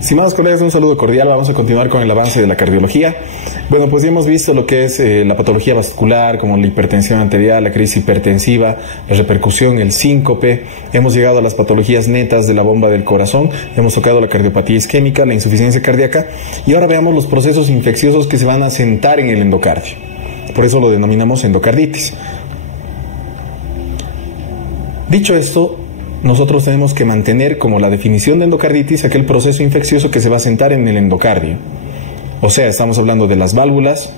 Estimados colegas, un saludo cordial. Vamos a continuar con el avance de la cardiología. Bueno, pues ya hemos visto lo que es la patología vascular, como la hipertensión arterial, la crisis hipertensiva, la repercusión, el síncope. Hemos llegado a las patologías netas de la bomba del corazón. Hemos tocado la cardiopatía isquémica, la insuficiencia cardíaca. Y ahora veamos los procesos infecciosos que se van a asentar en el endocardio. Por eso lo denominamos endocarditis. Dicho esto, nosotros tenemos que mantener como la definición de endocarditis aquel proceso infeccioso que se va a sentar en el endocardio. O sea, estamos hablando de las válvulas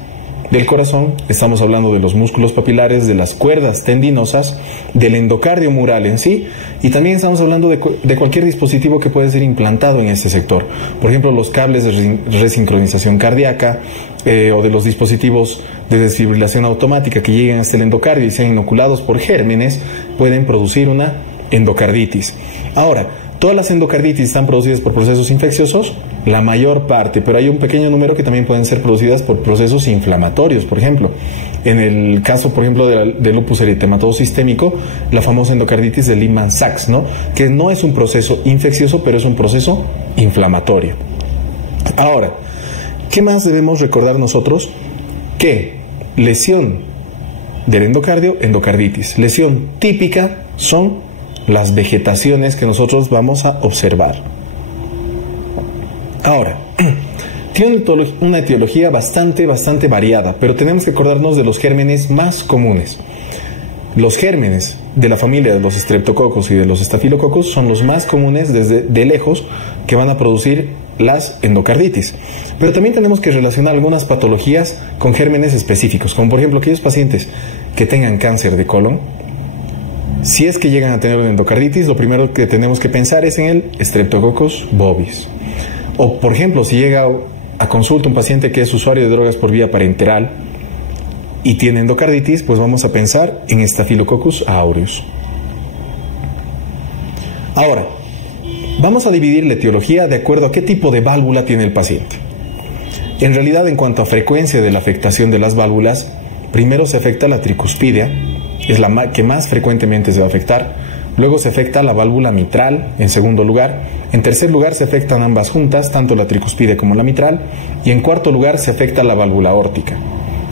del corazón, estamos hablando de los músculos papilares, de las cuerdas tendinosas, del endocardio mural en sí, y también estamos hablando de cualquier dispositivo que puede ser implantado en este sector. Por ejemplo, los cables de resincronización cardíaca o de los dispositivos de desfibrilación automática que lleguen hasta el endocardio y sean inoculados por gérmenes, pueden producir una endocarditis. Ahora, ¿todas las endocarditis están producidas por procesos infecciosos? La mayor parte, pero hay un pequeño número que también pueden ser producidas por procesos inflamatorios. Por ejemplo, en el caso, por ejemplo, del lupus eritematoso sistémico, la famosa endocarditis de Lehmann-Sachs, ¿no? Que no es un proceso infeccioso, pero es un proceso inflamatorio. Ahora, ¿qué más debemos recordar nosotros? Que lesión del endocardio, endocarditis. Lesión típica son las vegetaciones que nosotros vamos a observar. Ahora, tiene una etiología bastante variada, pero tenemos que acordarnos de los gérmenes más comunes. Los gérmenes de la familia de los Streptococcus y de los Staphylococcus son los más comunes desde de lejos que van a producir las endocarditis. Pero también tenemos que relacionar algunas patologías con gérmenes específicos, como por ejemplo aquellos pacientes que tengan cáncer de colon. Si es que llegan a tener una endocarditis, lo primero que tenemos que pensar es en el Streptococcus bovis. O, por ejemplo, si llega a consulta un paciente que es usuario de drogas por vía parenteral y tiene endocarditis, pues vamos a pensar en Staphylococcus aureus. Ahora, vamos a dividir la etiología de acuerdo a qué tipo de válvula tiene el paciente. En realidad, en cuanto a frecuencia de la afectación de las válvulas, primero se afecta la tricuspidia, es la que más frecuentemente se va a afectar. Luego se afecta la válvula mitral, en segundo lugar. En tercer lugar se afectan ambas juntas, tanto la tricuspide como la mitral. Y en cuarto lugar se afecta la válvula aórtica.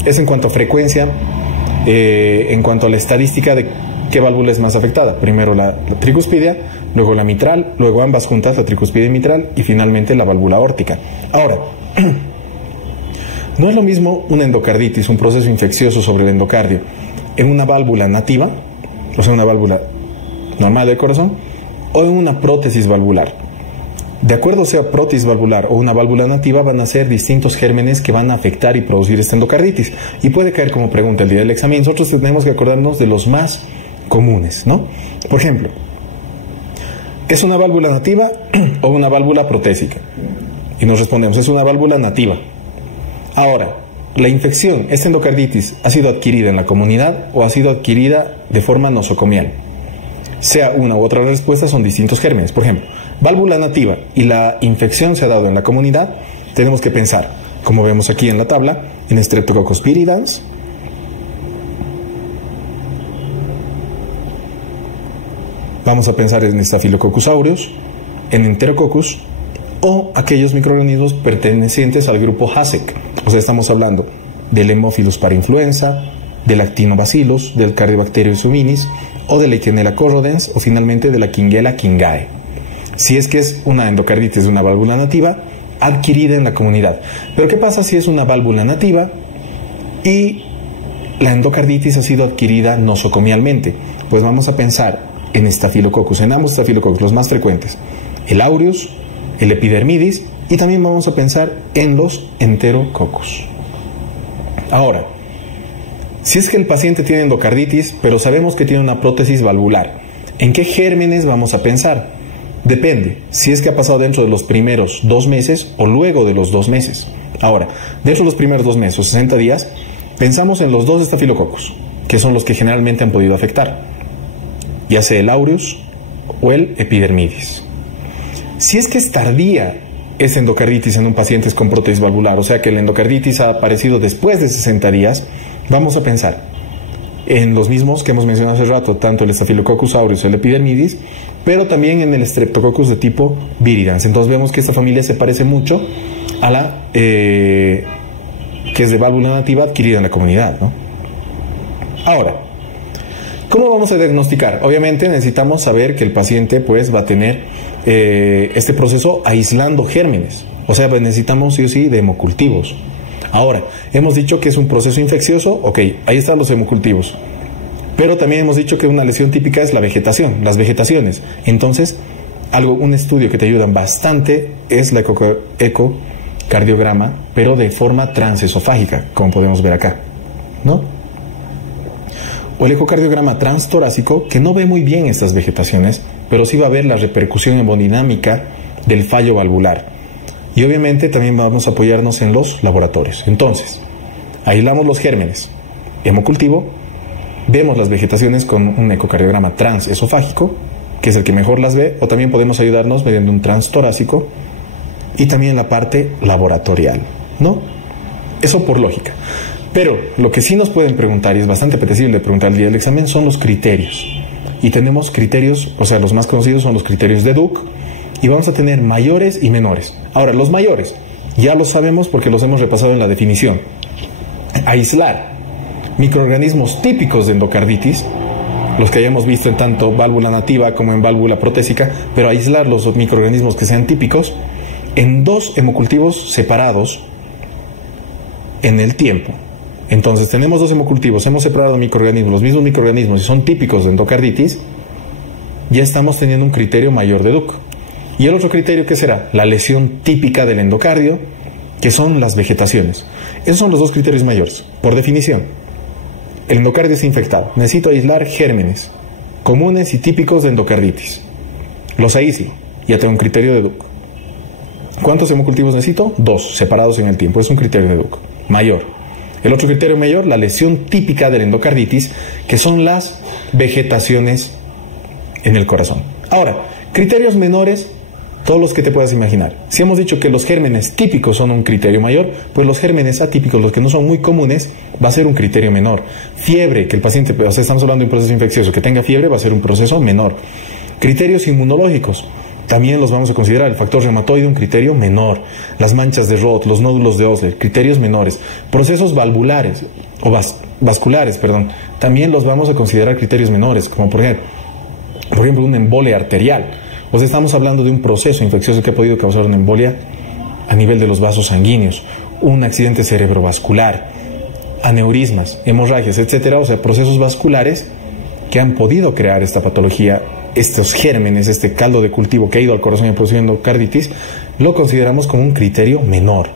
Es en cuanto a frecuencia, en cuanto a la estadística de qué válvula es más afectada. Primero la tricuspidia, luego la mitral, luego ambas juntas, la tricuspide y mitral, y finalmente la válvula aórtica. Ahora, no es lo mismo una endocarditis, un proceso infeccioso sobre el endocardio, en una válvula nativa, o sea, una válvula normal del corazón, o en una prótesis valvular. De acuerdo sea prótesis valvular o una válvula nativa, van a ser distintos gérmenes que van a afectar y producir esta endocarditis. Y puede caer como pregunta el día del examen. Nosotros tenemos que acordarnos de los más comunes, ¿no? Por ejemplo, ¿es una válvula nativa o una válvula protésica? Y nos respondemos, es una válvula nativa. Ahora, la infección, esta endocarditis, ¿ha sido adquirida en la comunidad o ha sido adquirida de forma nosocomial? Sea una u otra respuesta, son distintos gérmenes. Por ejemplo, válvula nativa y la infección se ha dado en la comunidad, tenemos que pensar, como vemos aquí en la tabla, en Streptococcus viridans, vamos a pensar en Staphylococcus aureus, en Enterococcus, o aquellos microorganismos pertenecientes al grupo HASEC. O sea, estamos hablando del Haemophilus parainfluenza, del Actinobacillus, del Cardiobacterium suminis, o de Legionella corrodens, o finalmente de la Kingella kingae. Si es que es una endocarditis de una válvula nativa adquirida en la comunidad. Pero ¿qué pasa si es una válvula nativa y la endocarditis ha sido adquirida nosocomialmente? Pues vamos a pensar en Staphylococcus, en ambos Staphylococcus, los más frecuentes, el aureus, el epidermidis, y también vamos a pensar en los Enterococcus. Ahora, si es que el paciente tiene endocarditis, pero sabemos que tiene una prótesis valvular, ¿en qué gérmenes vamos a pensar? Depende, si es que ha pasado dentro de los primeros 2 meses o luego de los 2 meses. Ahora, dentro de los primeros 2 meses o 60 días, pensamos en los 2 Staphylococcus, que son los que generalmente han podido afectar, ya sea el aureus o el epidermidis. Si es que es tardía esa endocarditis en un paciente con prótesis valvular, o sea que la endocarditis ha aparecido después de 60 días, vamos a pensar en los mismos que hemos mencionado hace rato, tanto el Staphylococcus aureus y el Epidermidis, pero también en el Streptococcus de tipo viridans. Entonces vemos que esta familia se parece mucho a la que es de válvula nativa adquirida en la comunidad, ¿no? Ahora, ¿cómo vamos a diagnosticar? Obviamente necesitamos saber que el paciente pues va a tener este proceso aislando gérmenes, o sea, necesitamos sí o sí de hemocultivos. Ahora, hemos dicho que es un proceso infeccioso, ok, ahí están los hemocultivos, pero también hemos dicho que una lesión típica es la vegetación, las vegetaciones. Entonces, un estudio que te ayuda bastante es la ecocardiograma, pero de forma transesofágica, como podemos ver acá, ¿no? O el ecocardiograma transtorácico, que no ve muy bien estas vegetaciones, pero sí va a ver la repercusión hemodinámica del fallo valvular. Y obviamente también vamos a apoyarnos en los laboratorios. Entonces, aislamos los gérmenes, hemocultivo, vemos las vegetaciones con un ecocardiograma transesofágico, que es el que mejor las ve, o también podemos ayudarnos mediante un transtorácico, y también la parte laboratorial, ¿no? Eso por lógica. Pero lo que sí nos pueden preguntar, y es bastante apetecible preguntar el día del examen, son los criterios. Y tenemos criterios, o sea, los más conocidos son los criterios de Duke, y vamos a tener mayores y menores. Ahora, los mayores, ya los sabemos porque los hemos repasado en la definición. Aislar microorganismos típicos de endocarditis, los que hayamos visto en tanto válvula nativa como en válvula protésica, pero aislar los microorganismos que sean típicos en 2 hemocultivos separados en el tiempo. Entonces tenemos 2 hemocultivos, hemos separado microorganismos, los mismos microorganismos, y son típicos de endocarditis, ya estamos teniendo un criterio mayor de Duke. Y el otro criterio, ¿qué será? La lesión típica del endocardio, que son las vegetaciones. Esos son los 2 criterios mayores, por definición. El endocardio está infectado, necesito aislar gérmenes comunes y típicos de endocarditis. Los aíslo, ya tengo un criterio de Duke. ¿Cuántos hemocultivos necesito? 2, separados en el tiempo, es un criterio de Duke, mayor. El otro criterio mayor, la lesión típica de la endocarditis, que son las vegetaciones en el corazón. Ahora, criterios menores, todos los que te puedas imaginar. Si hemos dicho que los gérmenes típicos son un criterio mayor, pues los gérmenes atípicos, los que no son muy comunes, va a ser un criterio menor. Fiebre, que el paciente, o sea, estamos hablando de un proceso infeccioso, que tenga fiebre va a ser un proceso menor. Criterios inmunológicos, también los vamos a considerar. El factor reumatoide, un criterio menor. Las manchas de Roth, los nódulos de Osler, criterios menores. Procesos valvulares, o vasculares, también los vamos a considerar criterios menores, como por ejemplo una embolia arterial. O sea, estamos hablando de un proceso infeccioso que ha podido causar una embolia a nivel de los vasos sanguíneos, un accidente cerebrovascular, aneurismas, hemorragias, etcétera. O sea, procesos vasculares que han podido crear esta patología, estos gérmenes, este caldo de cultivo que ha ido al corazón y produciendo endocarditis, lo consideramos como un criterio menor,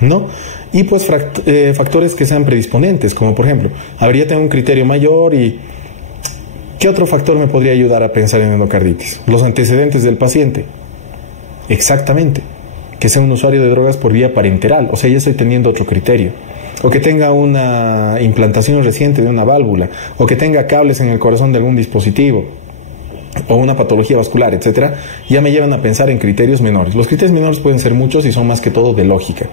¿no? Y pues factores que sean predisponentes, como por ejemplo, habría tener un criterio mayor. Y ¿qué otro factor me podría ayudar a pensar en endocarditis? Los antecedentes del paciente. Exactamente. Que sea un usuario de drogas por vía parenteral. O sea, ya estoy teniendo otro criterio. O que tenga una implantación reciente de una válvula. O que tenga cables en el corazón de algún dispositivo. O una patología vascular, etcétera. Ya me llevan a pensar en criterios menores. Los criterios menores pueden ser muchos y son más que todo de lógica.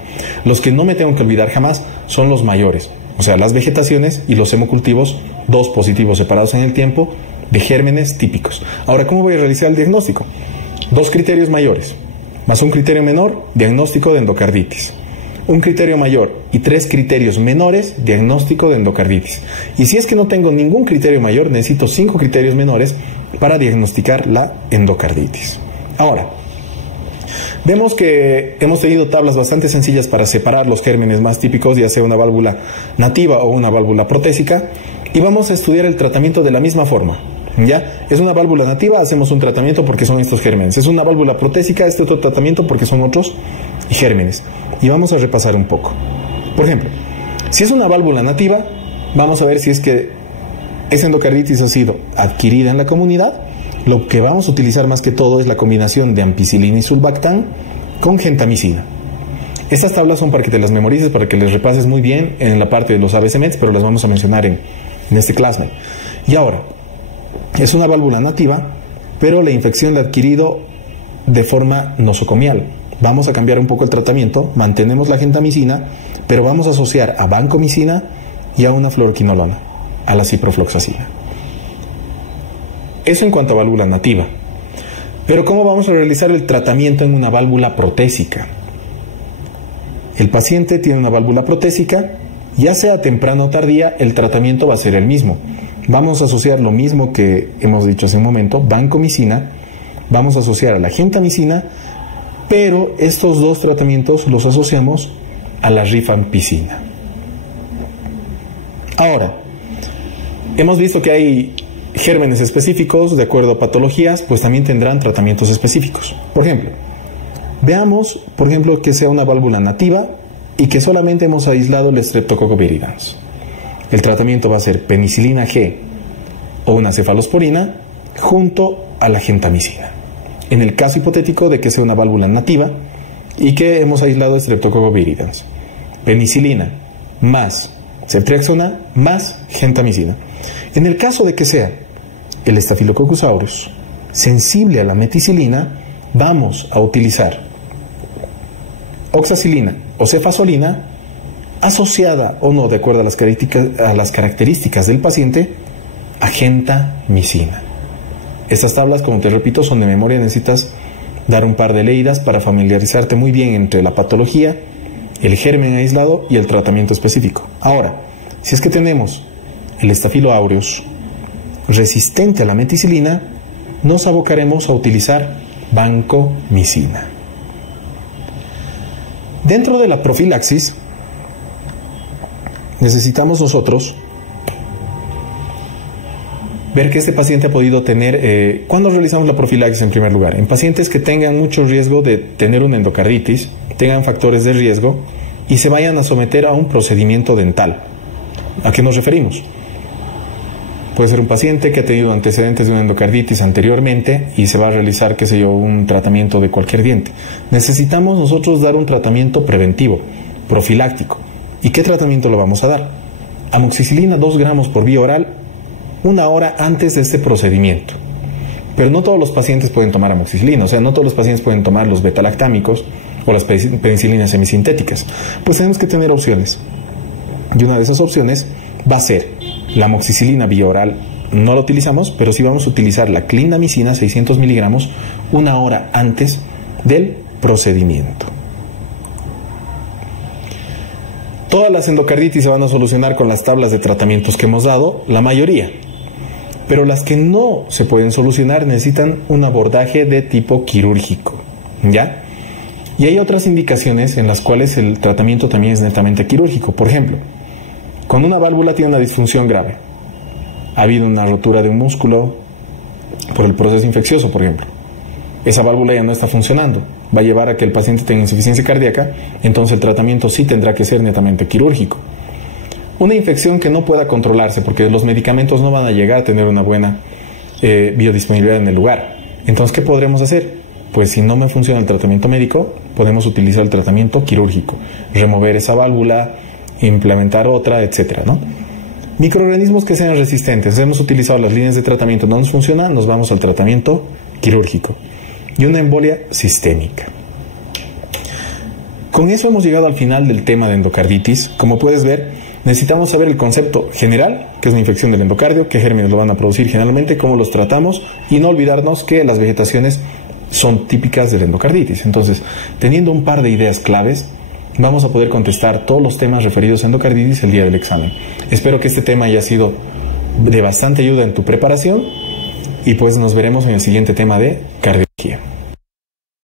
Los que no me tengo que olvidar jamás son los mayores. O sea, las vegetaciones y los hemocultivos, 2 positivos separados en el tiempo, de gérmenes típicos. Ahora, ¿cómo voy a realizar el diagnóstico? 2 criterios mayores, más un criterio menor, diagnóstico de endocarditis. Un criterio mayor y 3 criterios menores, diagnóstico de endocarditis. Y si es que no tengo ningún criterio mayor, necesito 5 criterios menores para diagnosticar la endocarditis. Ahora, vemos que hemos tenido tablas bastante sencillas para separar los gérmenes más típicos, ya sea una válvula nativa o una válvula protésica, y vamos a estudiar el tratamiento de la misma forma. ¿Ya? Es una válvula nativa, hacemos un tratamiento porque son estos gérmenes. Es una válvula protésica, este otro tratamiento porque son otros gérmenes. Y vamos a repasar un poco. Por ejemplo, si es una válvula nativa, vamos a ver si es que esa endocarditis ha sido adquirida en la comunidad. Lo que vamos a utilizar más que todo es la combinación de ampicilina y sulbactam con gentamicina. Estas tablas son para que te las memorices, para que les repases muy bien en la parte de los ABCMEDs, pero las vamos a mencionar en este classmate. Y ahora, es una válvula nativa, pero la infección la ha adquirido de forma nosocomial. Vamos a cambiar un poco el tratamiento, mantenemos la gentamicina, pero vamos a asociar a vancomicina y a una fluoroquinolona. a la ciprofloxacina. Eso en cuanto a válvula nativa. Pero ¿cómo vamos a realizar el tratamiento en una válvula protésica? El paciente tiene una válvula protésica, ya sea temprana o tardía, el tratamiento va a ser el mismo. Vamos a asociar lo mismo que hemos dicho hace un momento, vancomicina, vamos a asociar a la gentamicina, pero estos dos tratamientos los asociamos a la rifampicina. Ahora, hemos visto que hay gérmenes específicos, de acuerdo a patologías, pues también tendrán tratamientos específicos. Por ejemplo, veamos, que sea una válvula nativa y que solamente hemos aislado el Streptococcus viridans. El tratamiento va a ser penicilina G o una cefalosporina junto a la gentamicina. En el caso hipotético de que sea una válvula nativa y que hemos aislado Streptococcus viridans, penicilina más ceftriaxona más gentamicina. En el caso de que sea el Staphylococcus aureus sensible a la meticilina, vamos a utilizar oxacilina o cefazolina asociada o no, de acuerdo a las características del paciente, a gentamicina. Estas tablas, como te repito, son de memoria, necesitas dar un par de leídas para familiarizarte muy bien entre la patología, el germen aislado y el tratamiento específico. Ahora, si es que tenemos el Staphylo aureus resistente a la meticilina, nos abocaremos a utilizar vancomicina. Dentro de la profilaxis, necesitamos nosotros ver que este paciente ha podido tener... ¿Cuándo realizamos la profilaxis en primer lugar? En pacientes que tengan mucho riesgo de tener una endocarditis, tengan factores de riesgo y se vayan a someter a un procedimiento dental. ¿A qué nos referimos? Puede ser un paciente que ha tenido antecedentes de una endocarditis anteriormente y se va a realizar, un tratamiento de cualquier diente. Necesitamos nosotros dar un tratamiento preventivo, profiláctico. ¿Y qué tratamiento lo vamos a dar? Amoxicilina 2 gramos por vía oral, 1 hora antes de este procedimiento. Pero no todos los pacientes pueden tomar amoxicilina, no todos los pacientes pueden tomar los betalactámicos o las penicilinas semisintéticas. Pues tenemos que tener opciones. Y una de esas opciones va a ser la amoxicilina vía oral. No la utilizamos, pero sí vamos a utilizar la clindamicina 600 miligramos 1 hora antes del procedimiento. Todas las endocarditis se van a solucionar con las tablas de tratamientos que hemos dado, la mayoría. Pero las que no se pueden solucionar necesitan un abordaje de tipo quirúrgico, ¿ya? Y hay otras indicaciones en las cuales el tratamiento también es netamente quirúrgico. Por ejemplo, cuando una válvula tiene una disfunción grave, ha habido una rotura de un músculo por el proceso infeccioso, por ejemplo, esa válvula ya no está funcionando, va a llevar a que el paciente tenga insuficiencia cardíaca, entonces el tratamiento sí tendrá que ser netamente quirúrgico. Una infección que no pueda controlarse, porque los medicamentos no van a llegar a tener una buena biodisponibilidad en el lugar. Entonces, ¿qué podremos hacer? Pues si no me funciona el tratamiento médico, podemos utilizar el tratamiento quirúrgico, remover esa válvula, implementar otra, etcétera, ¿no? Microorganismos que sean resistentes. Hemos utilizado las líneas de tratamiento, no nos funciona, nos vamos al tratamiento quirúrgico. Y una embolia sistémica. Con eso hemos llegado al final del tema de endocarditis. Como puedes ver, necesitamos saber el concepto general, que es una infección del endocardio, qué gérmenes lo van a producir generalmente, cómo los tratamos, y no olvidarnos que las vegetaciones son típicas del endocarditis. Entonces, teniendo un par de ideas claves, vamos a poder contestar todos los temas referidos a endocarditis el día del examen. Espero que este tema haya sido de bastante ayuda en tu preparación y pues nos veremos en el siguiente tema de cardiología.